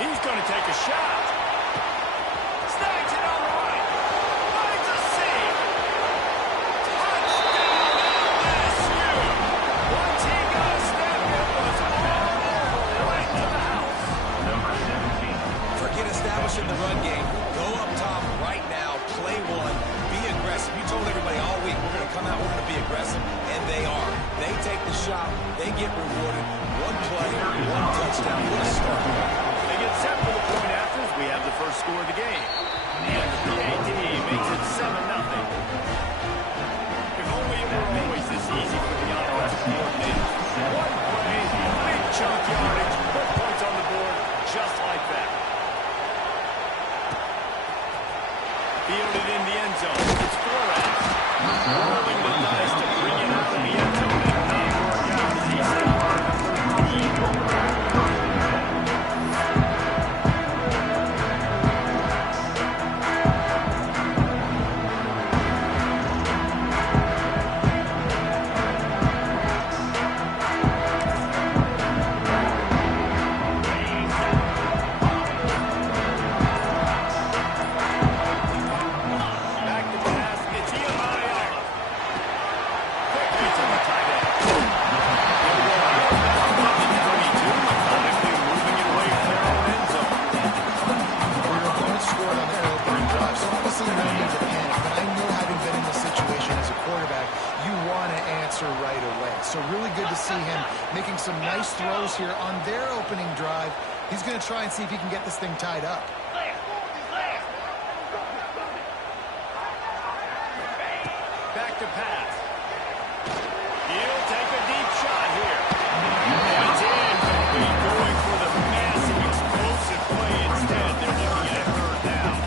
He's going to take a shot. Snags it on the right. Finds a save. Touchdown, LSU. Once he got a step, it was all over right to the house. Number 17. Forget establishing the run game. Go up top right now. Play one. Be aggressive. You told everybody all week, we're going to come out, we're going to be aggressive, and they are. They take the shot. They get rewarded. One play, one touchdown. What a start. They get set for the point after as we have the first score of the game. And the PAT makes it 7-0. If only it were always this easy for the offensive coordinator. One play, big chunk yardage, put points on the board just like that. Fielded in the end zone. It's Flores. Rolling the dice to bring it out of the end zone. And not work out as he said. Some nice throws here on their opening drive. He's going to try and see if he can get this thing tied up. Back to pass. He'll take a deep shot here. It's in, but he's going for the massive, explosive play instead. They're looking at third down.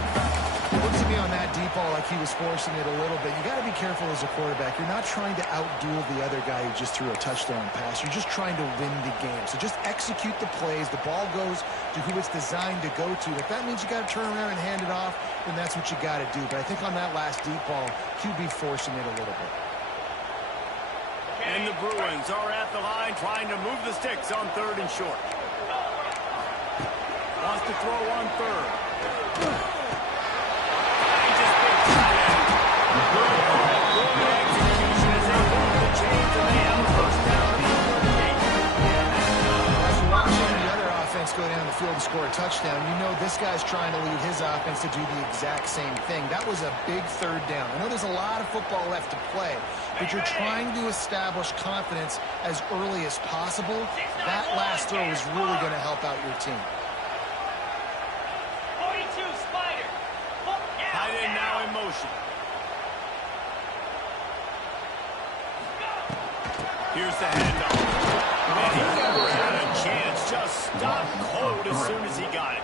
It looks to me on that deep ball like he was forcing it a little bit. You got to be careful as a quarterback. You're not trying to outduel the other guy who just threw a touchdown pass. You're just trying to win the game. So just execute the plays. The ball goes to who it's designed to go to. If that means you got to turn around and hand it off, then that's what you got to do. But I think on that last deep ball, QB forcing it a little bit. And the Bruins are at the line trying to move the sticks on third and short. Wants to throw on third. He just big tight end. Good execution as they move the chains and they have a first down at the 38. After watching the other offense go down the field and score a touchdown, you know this guy's trying to lead his offense to do the exact same thing. That was a big third down. I know there's a lot of football left to play, but you're trying to establish confidence as early as possible. That last throw is really going to help out your team. 42 Spider. Tight end now in motion. Here's the handoff. And he never had a chance. Just stopped cold as soon as he got it.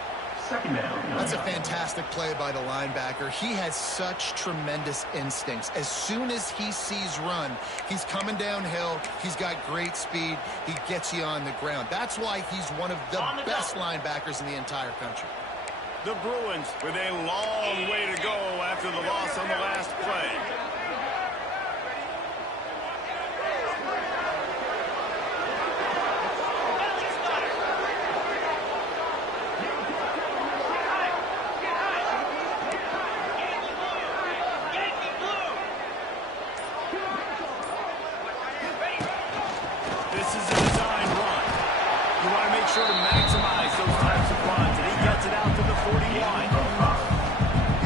Second down. That's a fantastic play by the linebacker. He has such tremendous instincts. As soon as he sees run, he's coming downhill. He's got great speed. He gets you on the ground. That's why he's one of the best linebackers in the entire country. The Bruins with a long way to go after the loss on the last play. This is a design run. You want to make sure to maximize those types of runs, and he gets it out to the 41. You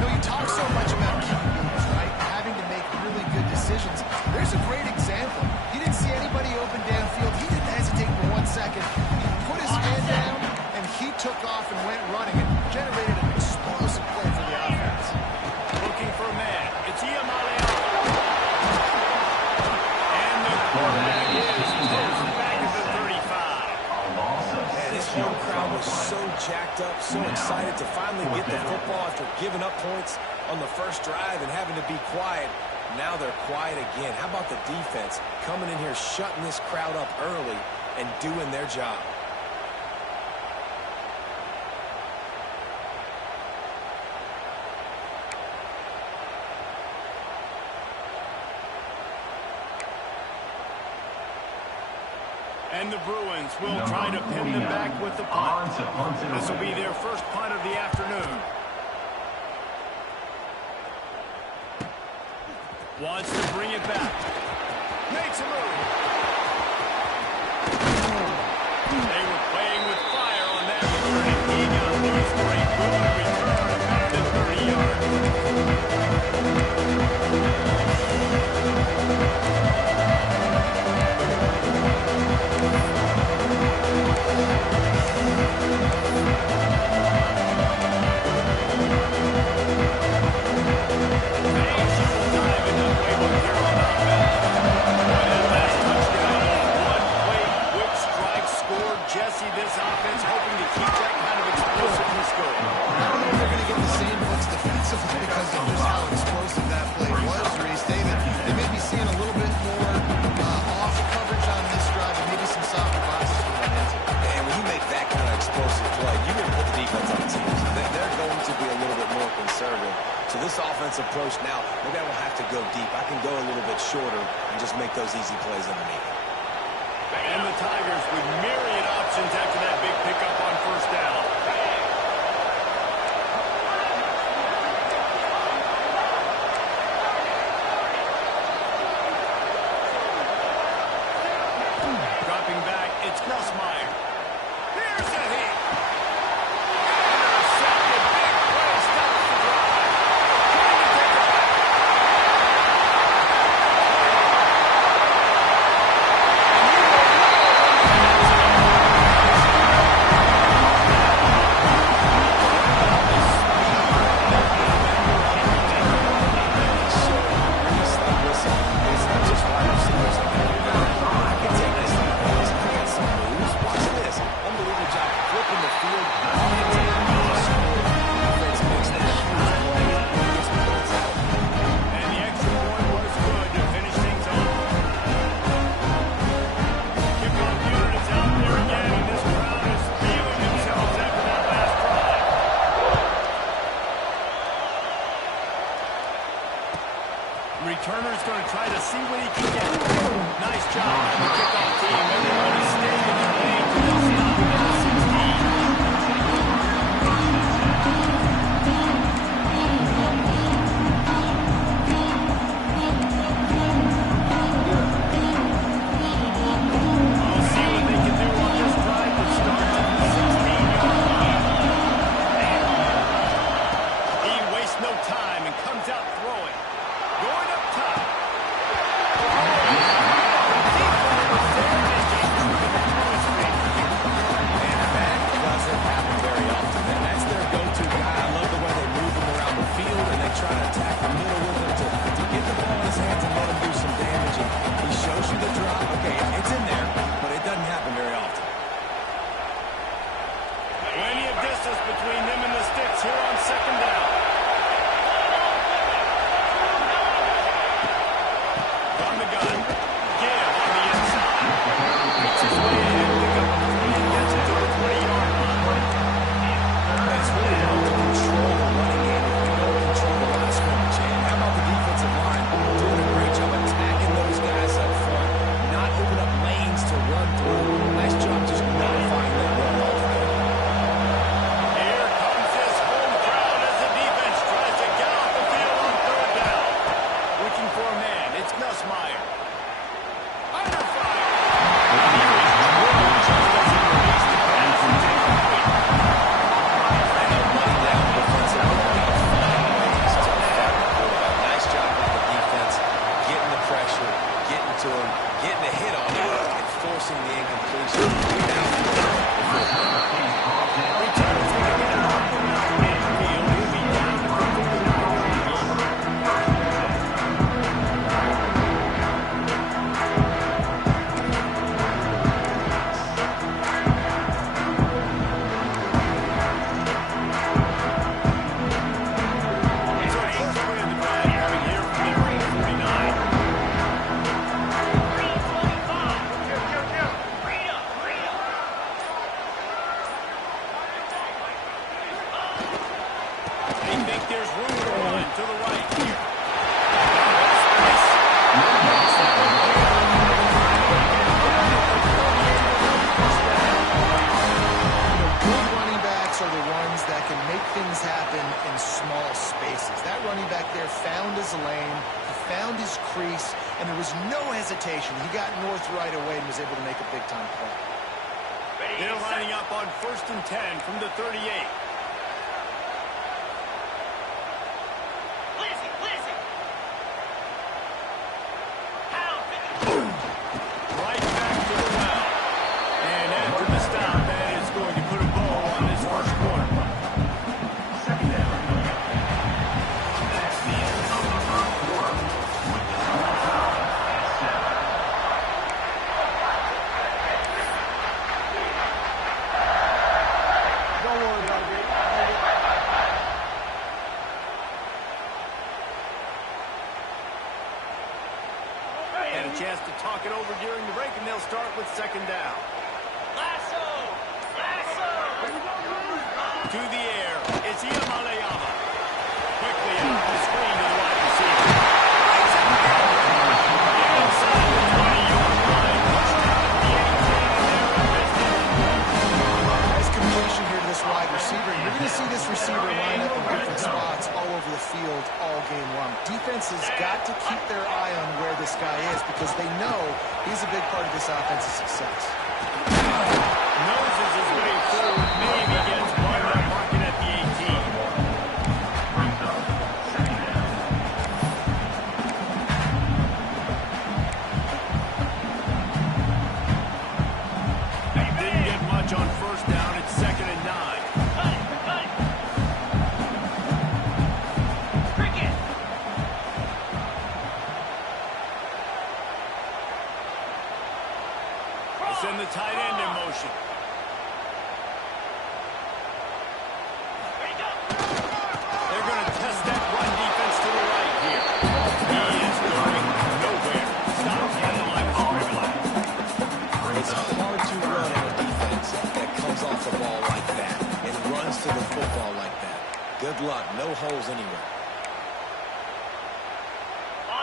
know, you talk so much about QBs, right? Having to make really good decisions. There's a great example. He didn't see anybody open downfield. He didn't hesitate for 1 second. He put his head down, and he took off and went running and generated an explosive play for the offense. Looking for a man. It's Iamale. And the quarterback is close back at the 35. Man, this home crowd was so jacked up, so excited to finally get the football after giving up points on the first drive and having to be quiet. Now they're quiet again. How about the defense coming in here, shutting this crowd up early and doing their job? And the Bruins will try to pin them back with the punt. This will be their first punt of the afternoon. Wants to bring it back. Makes a move. They were playing with fire on that return, and he got loose for a good return at the 30 yards. Jesse, this offense hoping to keep that kind of explosiveness going. I don't know if they're going to get the same looks defensively because of just how explosive that play was, Reese. They may be seeing a little bit more off coverage on this drive and maybe some softer boxes for momentum. And when you make that kind of explosive play, you can put the defense on the team. They're going to be a little bit more conservative. So this offense approach now, maybe I don't have to go deep. I can go a little bit shorter and just make those easy plays underneath. And the Tigers with myriad options after that big pickup on first down. Dropping back, it's Nussmeier. Here's a hit. Intercepted, big play, stops the drive. Trying to take it back. Returner's going to try to see what he can get. Nice job on the kickoff team. Everybody stayed in their lane to the stop at the 16. We'll see what they can do on this drive that starts at the 16-yard line. He wastes no time and comes out throwing. Going up top. And that doesn't happen very often. And that's their go-to guy. I love the way they move him around the field, and they try to attack the middle with him to get the ball in his hands and let him do some damage. And he shows you the drop. Okay, it's in there, but it doesn't happen very often. Plenty of distance between them and the sticks here on second down. On the gun. Give on the inside. Makes his way in. Pick up a 3 and gets it to the 20-yard line. That's really hard to control the running game if you don't control the line of scrimmage. And how about the defensive line doing a great job attacking those guys up front, not open up lanes to run through. Nice job just nullifying that run off there. Here comes this home crowd as the defense tries to get off the field on third down. Looking for a man. It's Nussmeier. Under fire. Nice job with the defense, getting the pressure, getting to him, getting a hit on him, and forcing the incompletion. Returns when they get out from the midfield. He'll be down to the 39-yard line. They think there's room to run to the right here. Space. things happen in small spaces. That running back there found his lane, he found his crease, and there was no hesitation. He got north right away and was able to make a big-time play. They're lining up on 1st and 10 from the 38. Right back to the well. And after the stop, that is going to put a bow on this first quarter. Second down. That's the end of the first quarter with the score at 7. Don't worry about it. Had a chance to talk it over during the break, and they'll start with 2nd down. Lasso! To the air. It's Iamalayama. Quickly out the screen to the wide receiver. Inside the 20-yard line. Pushed out at the 18, and they're in business. Nice completion here to this wide receiver. You're going to see this receiver line up in different spots all over the field all game long. Defense has got to keep their eye on where this guy is because they know he's a big part of this offense's success. Noses his way forward. Maybe gets one up marking at the 18. Brings up second down. Didn't get much on 1st down. It's 2nd and 9. Send the tight end in motion. They're going to test that run defense to the right here. He is going nowhere. Stop at the line of scrimmage. It's hard to run on a defense that comes off the ball like that and runs to the football like that. Good luck. No holes anywhere.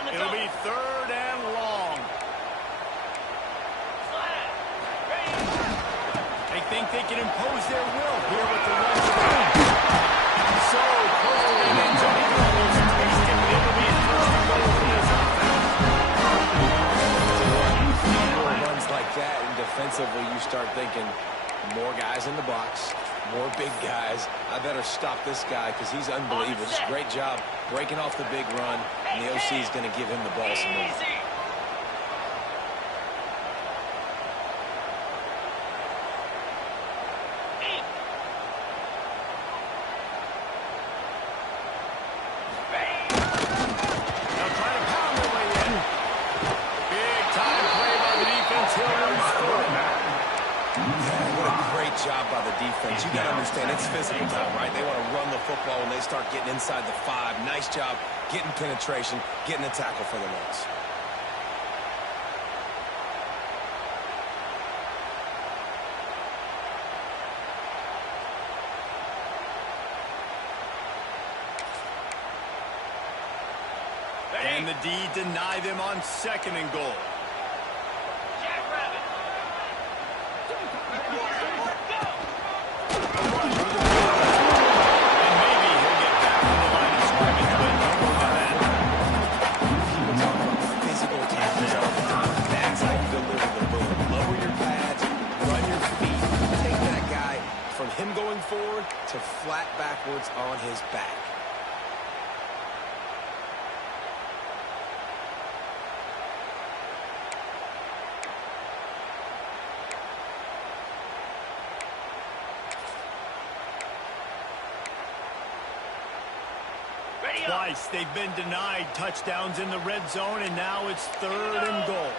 It'll be 3rd and long. They think they can impose their will here with the run stop. So close to that end zone. It'll be 1st and goal for this offense. Runs like that, and defensively you start thinking more guys in the box, more big guys. I better stop this guy because he's unbelievable. Just great job breaking off the big run, and the OC is going to give him the ball some more. They'll try to pound their way in. Big time play by the defense. He'll lose 4. What a great job by the defense. You got to understand, it's physical time, right? They want to run the football when they start getting inside the 5. Nice job getting penetration, getting the tackle for the loss. And the D deny them on 2nd and goal. And maybe he'll get back to the line of scrimmage, but no more than that. People talk about physical tackles all the time. That's how you deliver the boom. Lower your pads, run your feet, take that guy from him going forward to flat backwards on his back. Twice they've been denied touchdowns in the red zone, and now it's 3rd and goal.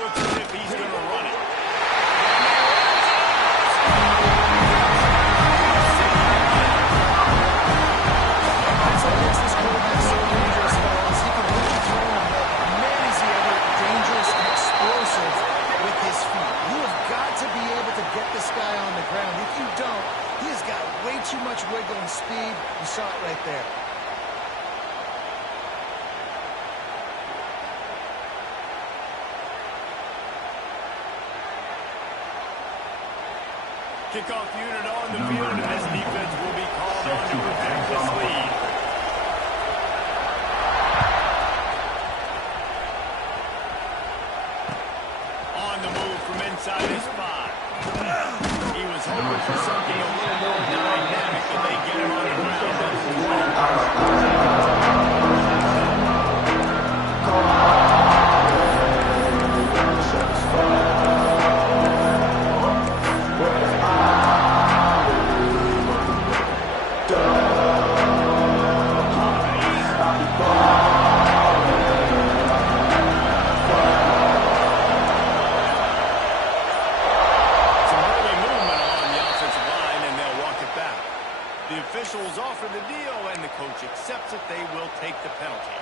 Looks as if he's going to run it. That's what makes this quarterback so dangerous, fellas. He can really throw the ball. Man, is he ever dangerous and explosive with his feet. You have got to be able to get this guy on the ground. If you don't, he has got way too much wiggle and speed. You saw it right there. Kickoff unit on the field, and this defense will be called on to protect this lead. On the move from inside his 5. He was hoping for something a little more dynamic, and they get him on the ground. Officials offer the deal, and the coach accepts it. They will take the penalty.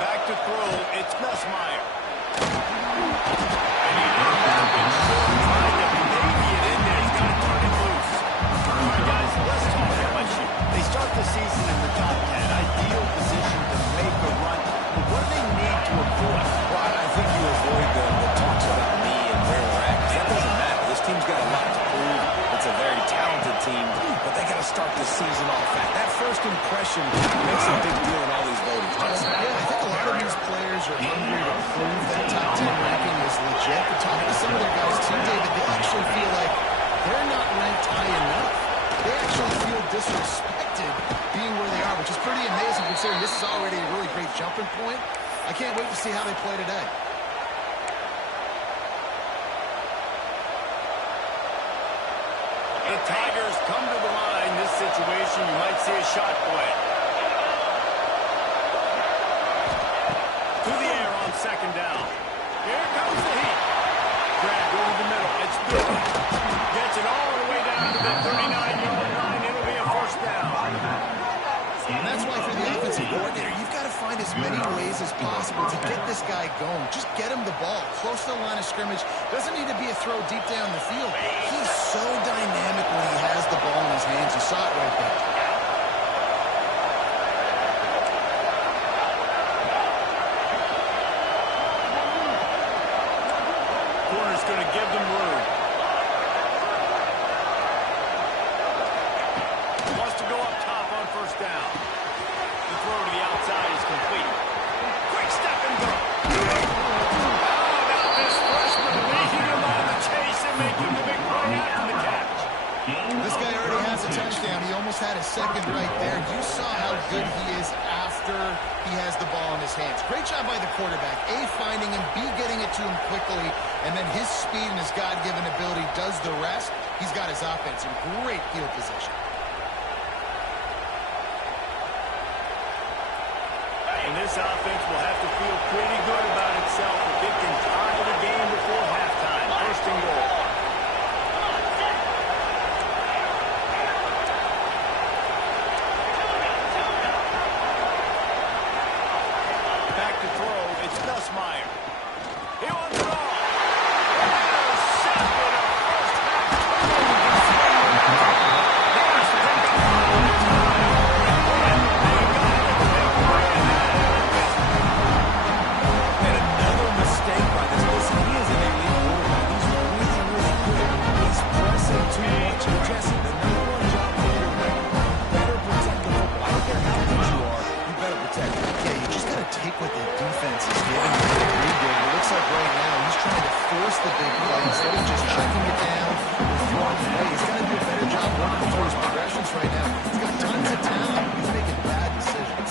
Back to throw. It's Nussmeier. And he did that in short, trying to maybe it in there. He's got to turn it loose. All right, guys, let's talk LSU. They start the season in the top 10, ideal position to make a run. But what do they need to avoid? Well, I think you avoid the talks about me and where we're at, because that doesn't matter. This team's got a lot to prove. It's a very talented team, but they got to start the season off fast. That first impression makes a big deal in all these votings, Justin. Yeah, I think a lot of these players are hungry to prove that top 10 ranking is legit. But talking to some of their guys too, David, they actually feel like they're not ranked high enough. They actually feel disrespected being where they are, which is pretty amazing considering this is already a really great jumping point. I can't wait to see how they play today. The Tigers come to the line. This situation, you might see a shot play. To the air on second down. Here comes the heat. Grabbed over the middle. It's good. Gets it all the way down to the 39-yard line. It'll be a first down. And that's why for the offensive coordinator, you've got to find as many ways as possible to get this guy going. Just get him the ball close to the line of scrimmage. Doesn't need to be a throw deep down the field. He's so dynamic when he has the ball in his hands. You saw it right there. Corner's going to give them room. Wants to go up top on first down. The throw to the outside is complete. Quick step and go. How about this freshman leading him on the chase and making the big play after the catch? This guy already has a touchdown. He almost had a second right there. You saw how good he is after he has the ball in his hands. Great job by the quarterback. A, finding him, B, getting it to him quickly, and then his speed and his God-given ability does the rest. He's got his offense in great field position. And this offense will have to feel pretty good about itself if it can tie the game before halftime. First and goal. Back to throw. It's Nussmeier. He wants it all. Intercepted a first half. There's the pickup. And another mistake by this. Listen, he is an elite quarterback. He's really, really good. He's pressing too much. And Jesse, the number one job of a quarterback, you better protect the football. I don't care how good you are, you better protect it. Yeah, you just got to take what the defense is giving you. It looks like right now he's trying to force the big play instead of just checking it down or throwing it away. He's got to do a better job working through his progressions right now. He's got tons of talent. He's making bad decisions.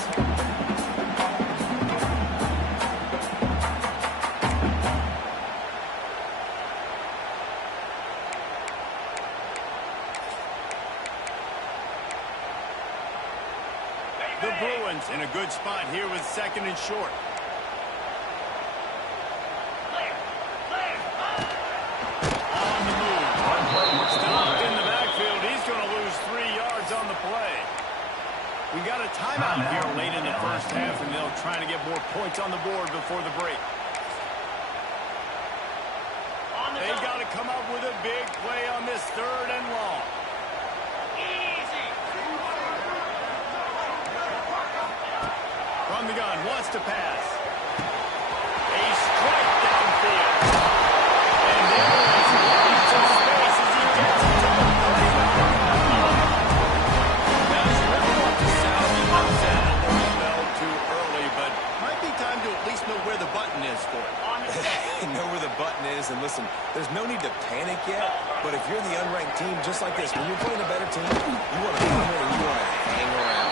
The Bruins in a good spot here with second and short. On the move. Stopped in the backfield. He's going to lose 3 yards on the play. We got a timeout here late in the first half, and they'll try to get more points on the board before the break. They got to come up with a big play on this third and long. From the gun, wants to pass. A strike downfield. And there is lots of space as he gets it to the plate. Now, you really want to sound the upset alert bell too early, but might be time to at least know where the button is for it. Know where the button is, and listen, there's no need to panic yet, but if you're the unranked team, just like this, when you're playing a better team, you want to come in and you want to hang around,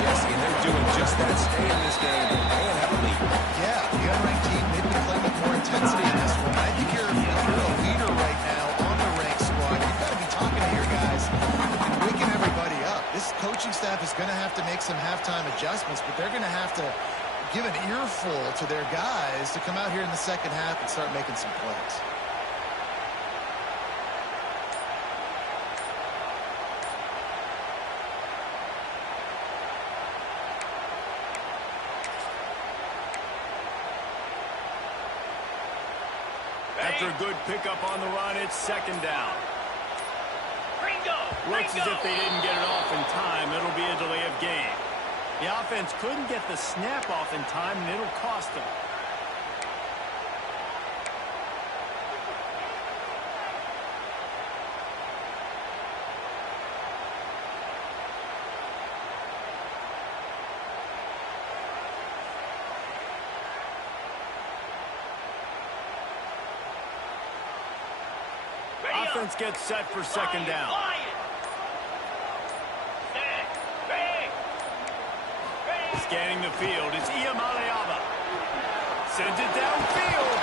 Jesse, and they're doing just that. Stay in this game and have a lead. Yeah, the unranked team, they've been playing with more intensity in this one. I think you're a leader right now on the ranked squad. You've got to be talking to your guys and waking everybody up. This coaching staff is going to have to make some halftime adjustments, but they're going to have to give an earful to their guys to come out here in the second half and start making some plays. After a good pickup on the run, it's second down. Looks as if they didn't get it off in time. It'll be a delay of game. The offense couldn't get the snap off in time, and it'll cost them. Offense gets set for second down. Scanning the field, it's Iamaleava. Sends it downfield.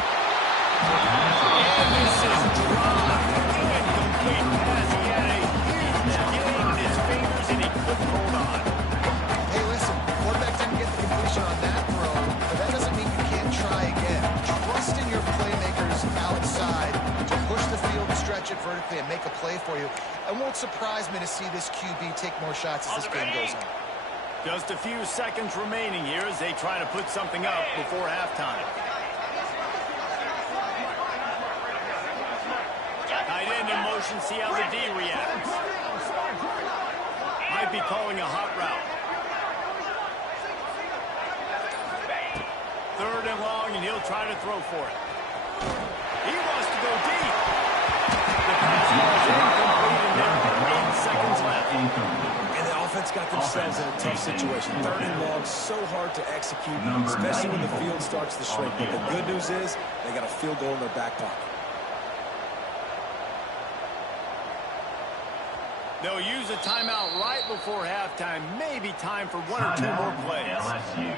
And this is dropped. Incomplete pass. He had a huge gain in his fingers, and he couldn't hold on. Hey, listen, the quarterback didn't get the completion on that throw, but that doesn't mean you can't try again. Trust in your playmakers outside to push the field, stretch it vertically, and make a play for you. It won't surprise me to see this QB take more shots as this game goes on. Just a few seconds remaining here as they try to put something up before halftime. Tight end in motion, see how the D reacts. Might be calling a hot route. Third and long, and he'll try to throw for it. He wants to go deep. The pass was incomplete, and there are 8 seconds left. And the offense got themselves in a tough situation. Third and long, so hard to execute, especially when the field starts to shrink. But the good news is they got a field goal in their back pocket. They'll use a timeout right before halftime. Maybe time for 1 or 2 more plays. LSU.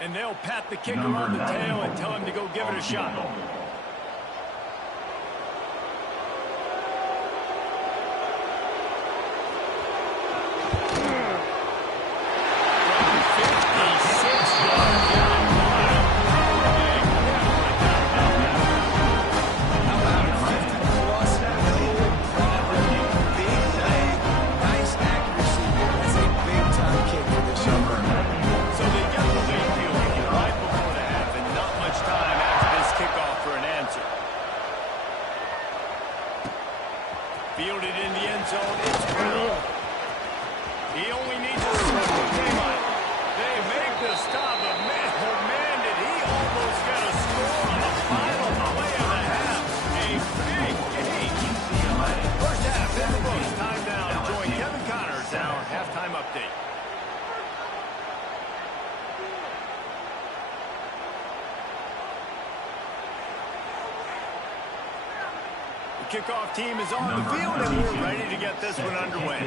And they'll pat the kicker on the tail and tell him to go give it a shot. Fielded in the end zone. It's Will. He only needs a single play. They make the stop, but man, oh man, did he almost get a score on the final play of the half. A big game. First half in the books. Time now to join Kevin Connors, our halftime update. Kickoff team is on the field, and we're ready to get this one underway.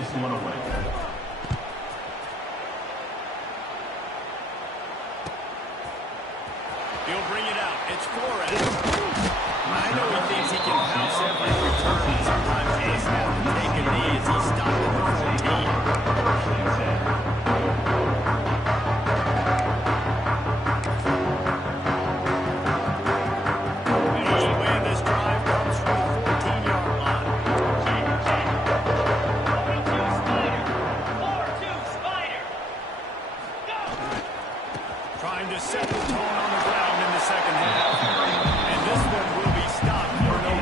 He'll bring it out. It's Flores. I know he thinks he can pounce every return. Sometimes he just has to take a knee as he's stopped at the 14. Trying to set the tone on the ground in the second half. And this one will be stopped for no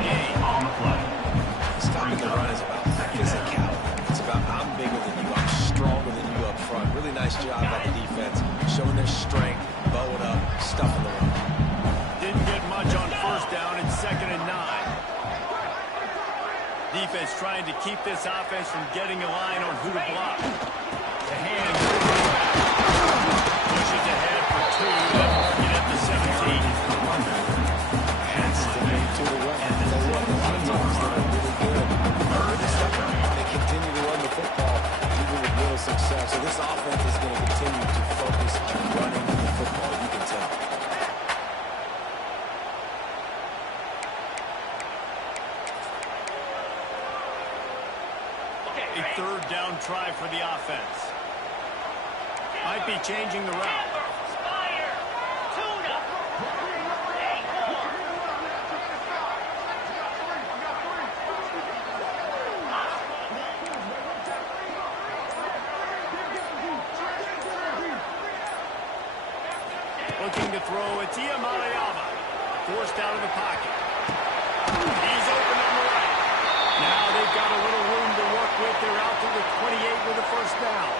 their strength, bow it up, stuff in the run. Didn't get much on first down. It's 2nd and 9. Defense trying to keep this offense from getting a line on who to block. The hand pushes ahead for 2. They'll mark it at the 17. Pass to the run. And a lot of times they're really good. They continue to run the football even with little success. So this offense is going to continue to focus on running the football. You can tell. A 3rd down try for the offense. Might be changing the route. Looking to throw it. Tiamaleava forced out of the pocket. He's open on the right. Now they've got a little room to work with. They're out to the 28 with a 1st down.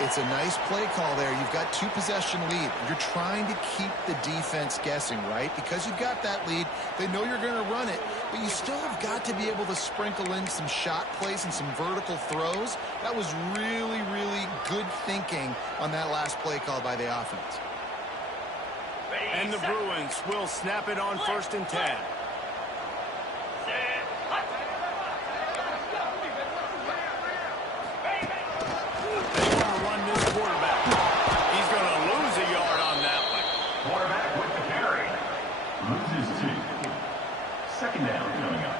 It's a nice play call there. You've got 2-possession lead. You're trying to keep the defense guessing, right? Because you've got that lead, they know you're going to run it, but you still have got to be able to sprinkle in some shot plays and some vertical throws. That was really, really good thinking on that last play call by the offense. And the Bruins will snap it on 1st and 10. Quarterback with the carry. Loses 2. 2nd down coming up.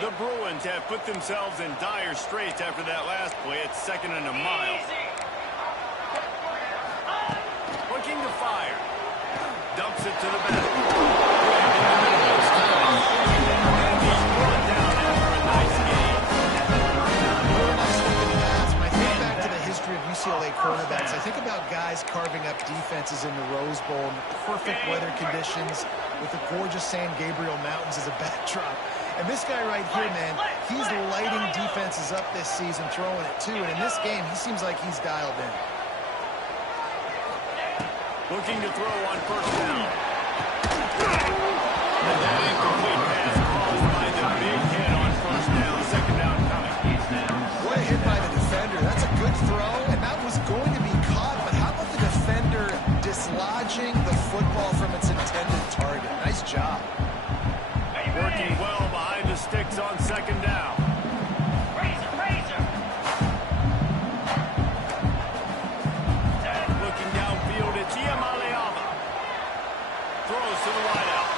The Bruins have put themselves in dire straits after that last play. It's 2nd and a mile. Looking to fire. Dumps it to the back. And he's brought down after a nice game. When I think back to the history of UCLA quarterbacks, I think about guys carving up defenses in the Rose Bowl in perfect weather conditions with the gorgeous San Gabriel Mountains as a backdrop. And this guy right here, man, he's lighting defenses up this season, throwing it too. And in this game, he seems like he's dialed in. Looking to throw on 1st down. And that incomplete pass caused by the big hit on 1st down. 2nd down coming. What a hit by the defender. That's a good throw, and that was going to be caught. But how about the defender dislodging the football from its intended target? Nice job. Working well behind the sticks on 2nd down. Looking downfield at Tiamaleava. Throws to the wideout.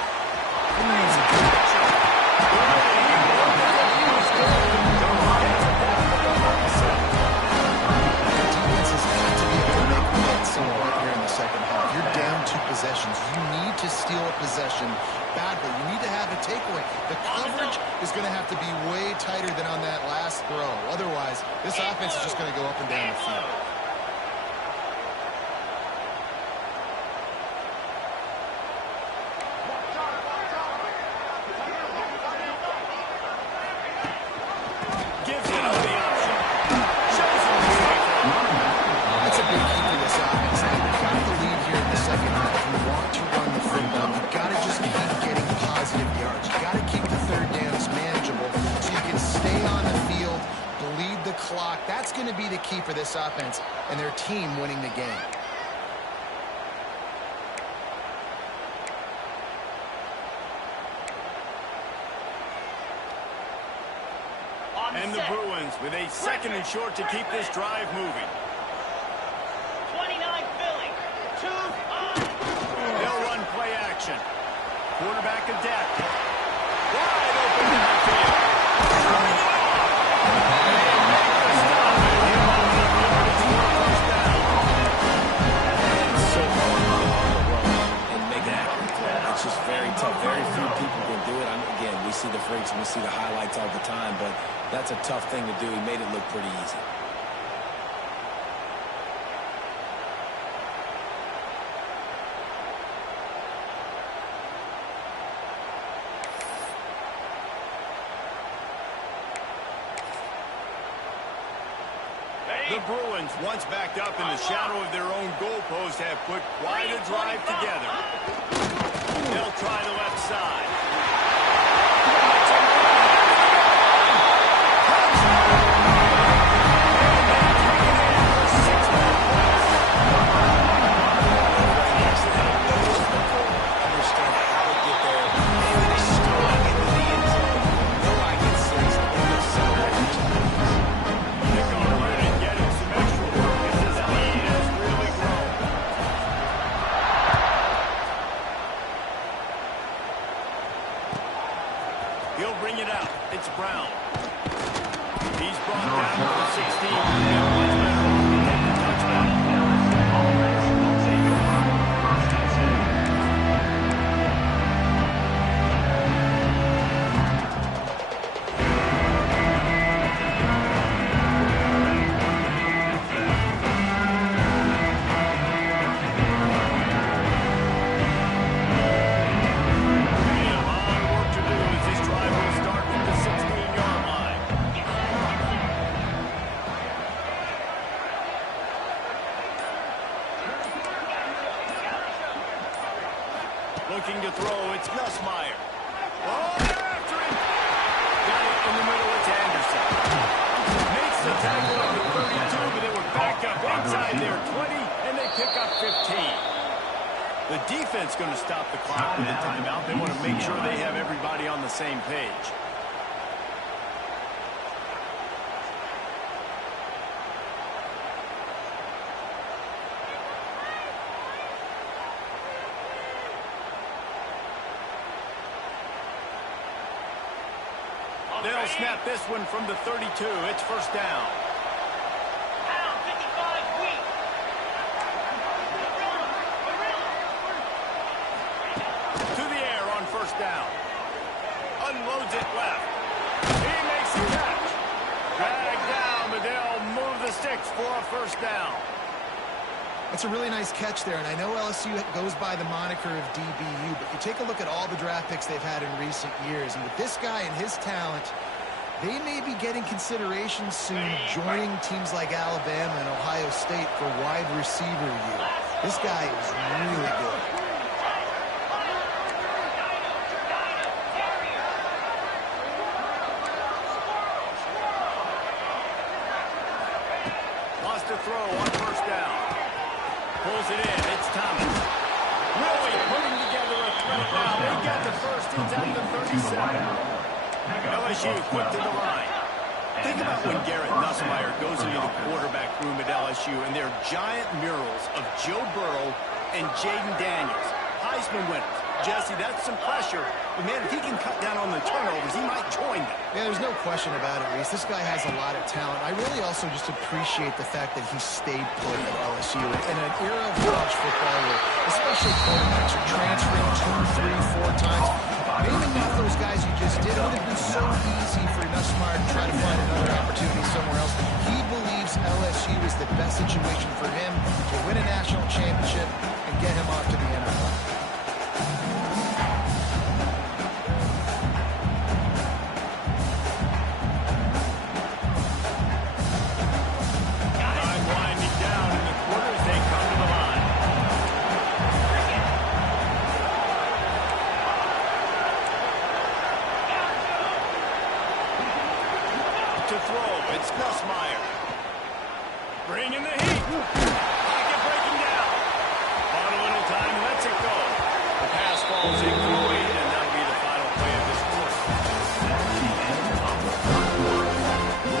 Defense has got to be able to make points somewhat here in the second half. You're down 2 possessions. You need to steal a possession badly. You need to have a takeaway. The coverage is going to have to be way tighter than on that last throw. Otherwise, this offense is just going to go up and down the field. Gives it up the option. That's a big key for this offense. You've got the lead here in the second half. You want to run the football. You've got to just keep getting positive yards. You've got to keep the 3rd downs manageable so you can stay on the field, bleed the clock. That's going to be the key for this offense and their team winning the game. And the Bruins with a 2nd and short to keep this drive moving. 29 Philly. 2 on. They'll run play action. Quarterback adapted. Wide open downfield. So hard to run and make it happen. It's just very tough. Very few people can do it. Again, we see the freaks and we see the highlights all the time, but that's a tough thing to do. He made it look pretty easy. The Bruins, once backed up in the shadow of their own goalpost, have put quite a drive together. They'll try the left side. He'll bring it out. It's Brown. He's brought down to the 16. Looking to throw, it's Nussmeier. Oh, they're after him. Got it in the middle, it's Anderson. Makes the tackle at the 32, but they were back up inside their 20, and they pick up 15. The defense going to stop the clock with a timeout. They want to make sure they have everybody on the same page. They'll snap this one from the 32. It's first down. Pound 55 weak. To the air on first down. Unloads it left. He makes the catch. Dragged down, but they'll move the sticks for a first down. That's a really nice catch there, and I know LSU goes by the moniker of DBU, but you take a look at all the draft picks they've had in recent years, and with this guy and his talent, they may be getting consideration soon joining teams like Alabama and Ohio State for wide receiver year. This guy is really good. Lost a throw on first down. Pulls it in. It's Thomas. Really putting together a threat now. They got the first inside the 37. LSU quick to the line. Think about when Garrett Nussmeier goes into the quarterback room at LSU and there are giant murals of Joe Burrow and Jaden Daniels. Heisman winners. Jesse, that's some pressure. But, man, if he can cut down on the turnovers, he might join them. Yeah, there's no question about it, Reese. This guy has a lot of talent. I really also just appreciate the fact that he stayed put at LSU. In an era of college football where especially quarterbacks are transferring 2, 3, 4 times, maybe not those guys you just did. It would have been so easy for Nussmeier to try to find another opportunity somewhere else. He believes LSU is the best situation for him to win a national championship and get him off to the NFL. To throw, it's Nussmeier. Bringing the heat. Pocket breaking down. On a little time, lets it go. The pass falls incomplete, and that'll be the final play of this quarter. That's the end of the first quarter. UCLA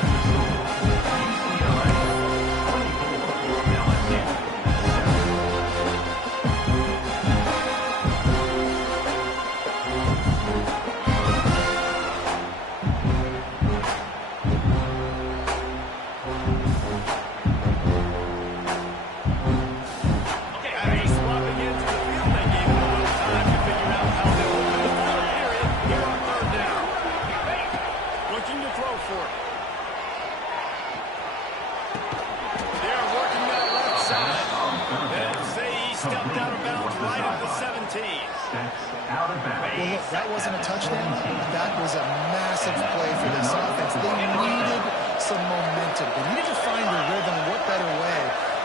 24, LSU 17. Out of bounds. Well, look, that wasn't a touchdown. That was a massive play for this offense. They needed some momentum. They needed to find a rhythm. What better way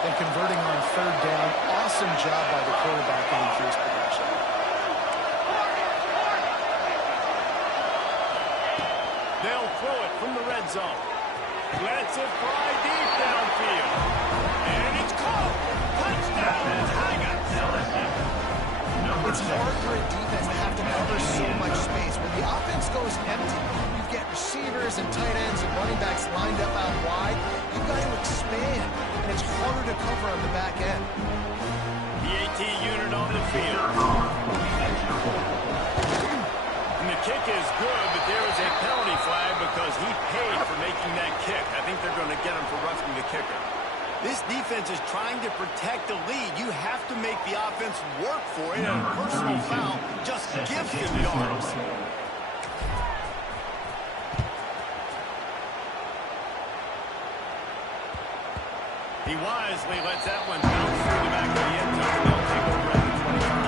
than converting on third down? Awesome job by the quarterback in his production. They'll throw it from the red zone. Lets it fly deep downfield. And it's caught. Touchdown, Tigers. It's hard for a defense to have to cover so much space. When the offense goes empty, you get receivers and tight ends and running backs lined up out wide. You've got to expand, and it's harder to cover on the back end. The AT unit on the field. And the kick is good, but there is a penalty flag because he paid for making that kick. I think they're going to get him for roughing the kicker. This defense is trying to protect the lead. You have to make the offense work for it, and a personal foul just gives them yards. He wisely lets that one bounce through the back of the end zone. They'll take over at the 25.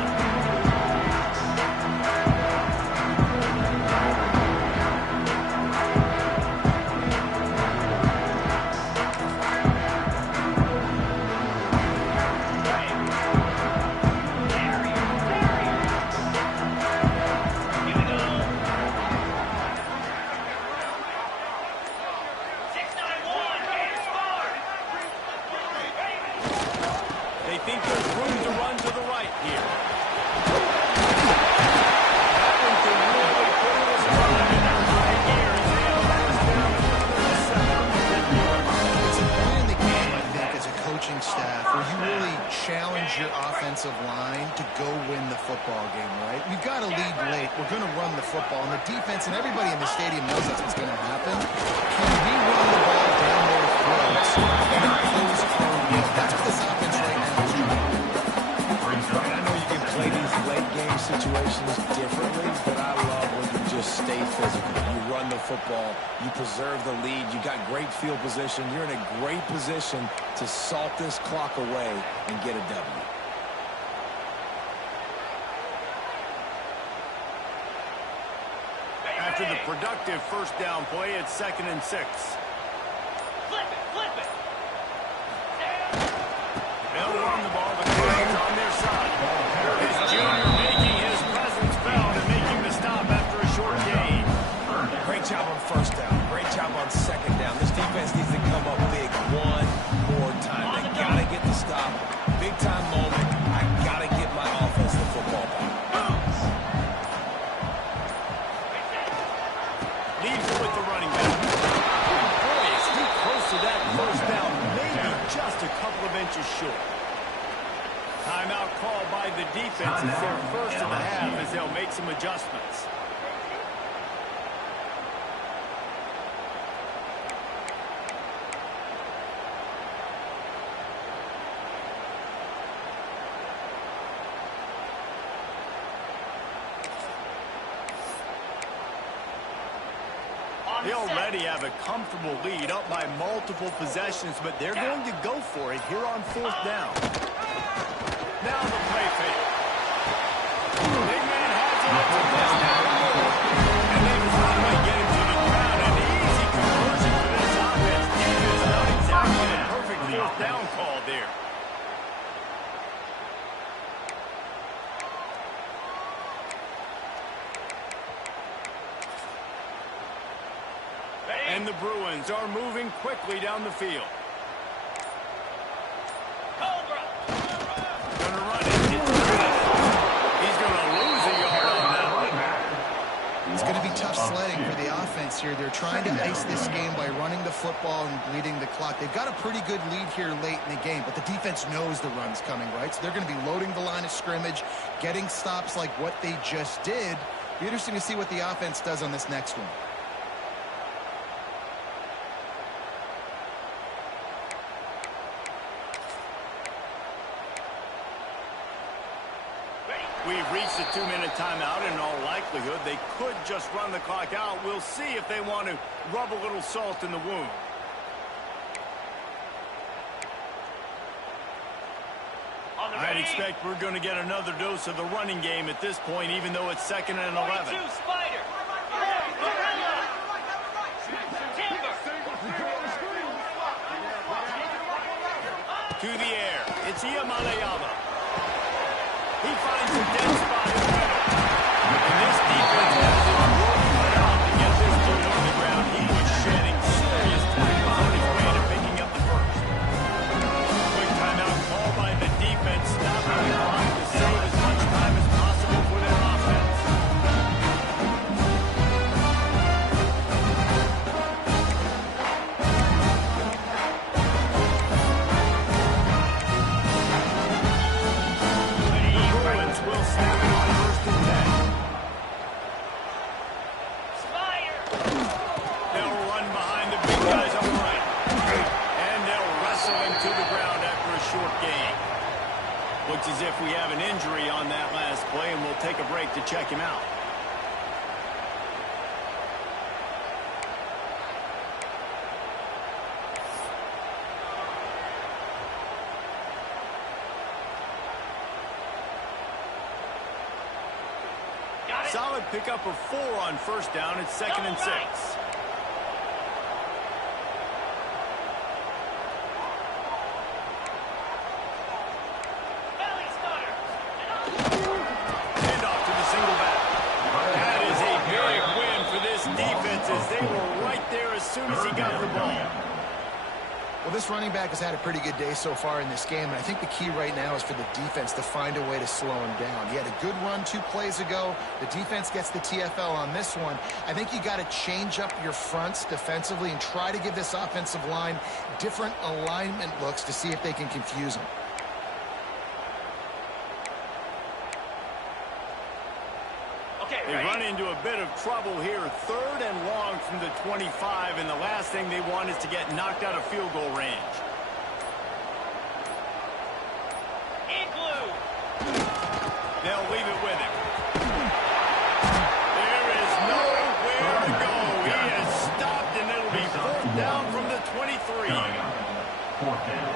They think there's room to run to the right here. That one can really pull the stride in their high gear as they have first down at the 37. It's a point in the game, I think, as a coaching staff, where you really challenge your offensive line to go win the football game, right? We've got to lead late. We're going to run the football. And the defense and everybody in the stadium knows that's what's going to happen. Can we run the ball down their throats and impose our will? That's what this offense right now is trying to do. And I know you can play these late game situations differently, but I love when you just stay physical. You run the football, you preserve the lead, you got great field position, you're in a great position to salt this clock away and get a W. After the productive first down play, it's 2nd and 6. Flip it, flip it. They'll run the ball, but it's on their side. His junior making his presence felt and making the stop after a short gain. Great job on first down. Great job on second down. This defense needs to come up big one more time. They got to get the stop. Big time moment. I got to get my offense the football back. Leaves it with the running back. Boy, is he close to that first down. Maybe just a couple of inches short. Timeout called by the defense. It's their first of the half as they'll make some adjustments. They already have a comfortable lead up by multiple possessions, but they're going to go for it here on 4th down. Now the play fake. Big man has it at the down. And they finally get him to the ground. An easy conversion for this offense. It is not exactly a perfect 4th down call there. And the Bruins are moving quickly down the field. Cobra. Gonna run it. He's gonna lose a yard on that one. It's going to be tough sledding for the offense here. They're trying to ice this game by running the football and bleeding the clock. They've got a pretty good lead here late in the game, but the defense knows the run's coming, right? So they're going to be loading the line of scrimmage, getting stops like what they just did. Be interesting to see what the offense does on this next one. We've reached a 2-minute timeout, and in all likelihood, they could just run the clock out. We'll see if they want to rub a little salt in the wound. I'd expect we're going to get another dose of the running game at this point, even though it's 2nd and 11. 42, Spider. Gorilla. Timber. He finds a dead spot in the middle. And this defense has its work cut out to get this dude on the ground. He was shedding serious tackles on his way to picking up the first. Quick timeout call by the defense, stopping the clock to save as much time as possible for their offense. Will snap it on first and 10. They'll run behind the big guys on the right. And they'll wrestle him to the ground after a short gain. Looks as if we have an injury on that last play, and we'll take a break to check him out. Solid pickup of 4 on first down. It's 2nd and 6. Hand off to the single back. That is a big win for this defense as they were right there as soon as he got the ball. Well, this running back has had a pretty good day so far in this game, and I think the key right now is for the defense to find a way to slow him down. He had a good run 2 plays ago. The defense gets the TFL on this one. I think you got to change up your fronts defensively and try to give this offensive line different alignment looks to see if they can confuse him. They run into a bit of trouble here. 3rd and long from the 25, and the last thing they want is to get knocked out of field goal range. They'll leave it with him. There is nowhere to go. He is stopped, and it'll be 4th down from the 23. 4th down.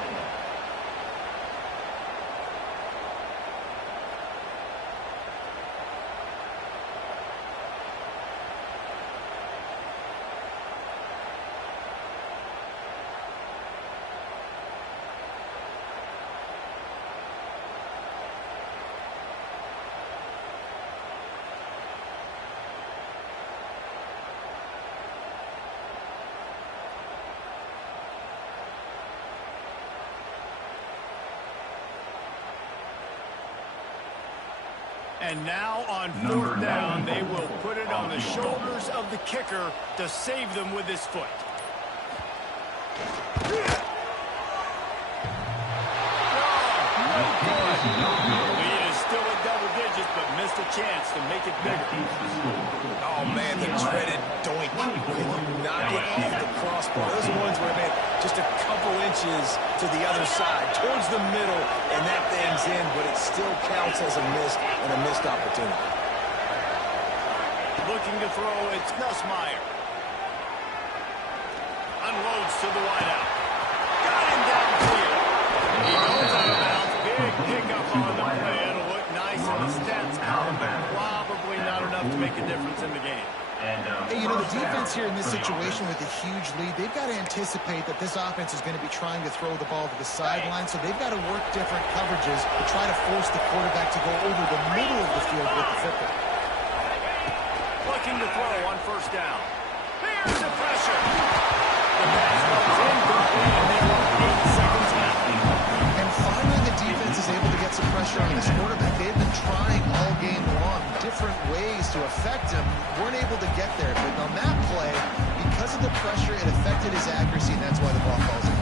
And now on 4th down, they will put it on the shoulders of the kicker to save them with his foot. Lead is still at double digits, but missed a chance to make it bigger. Oh, man, the dreaded doink. Knock it off the crossbar. Those are ones where, man, just a couple inches to the other side, towards the middle, and that thing's in, but it still counts as a miss and a missed opportunity. Looking to throw, it's Nussmeier. Unloads to the wideout. Got him downfield. He goes out of bounds. Big pickup on the play. It'll look nice in the stats column, but probably not enough to make a difference in the game. Hey, you know, the defense here in this situation with a huge lead, they've got to anticipate that this offense is going to be trying to throw the ball to the sideline, so they've got to work different coverages to try to force the quarterback to go over the middle of the field with the football. Looking to throw on 1st down. Here's the pressure. The pass goes incomplete, and they were 8 seconds left. And finally, the defense is able to get some pressure on this quarterback. They've been trying all game long different ways to affect him. Weren't able to get there, but on that play, because of the pressure, it affected his accuracy, and that's why the ball falls in.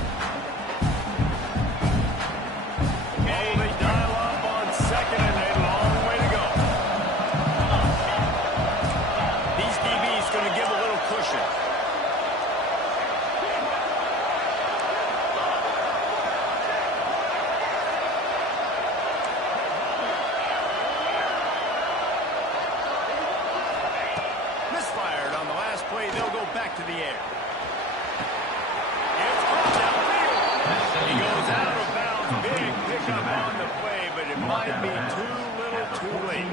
Oh, they dial up on 2nd, and a long way to go. These DBs going to give a little cushion. Misfired on the last play. They'll go back to the air. It's caught downfield. He goes out of bounds. Big pickup on the play, but it might be too little too late.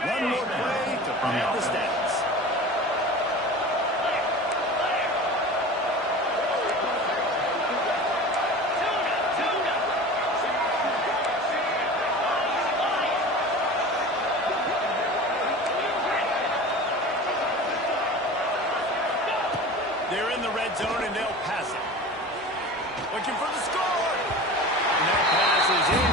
One more play to pad the stats. red zone, and they'll pass it. Looking for the score. And that pass is in.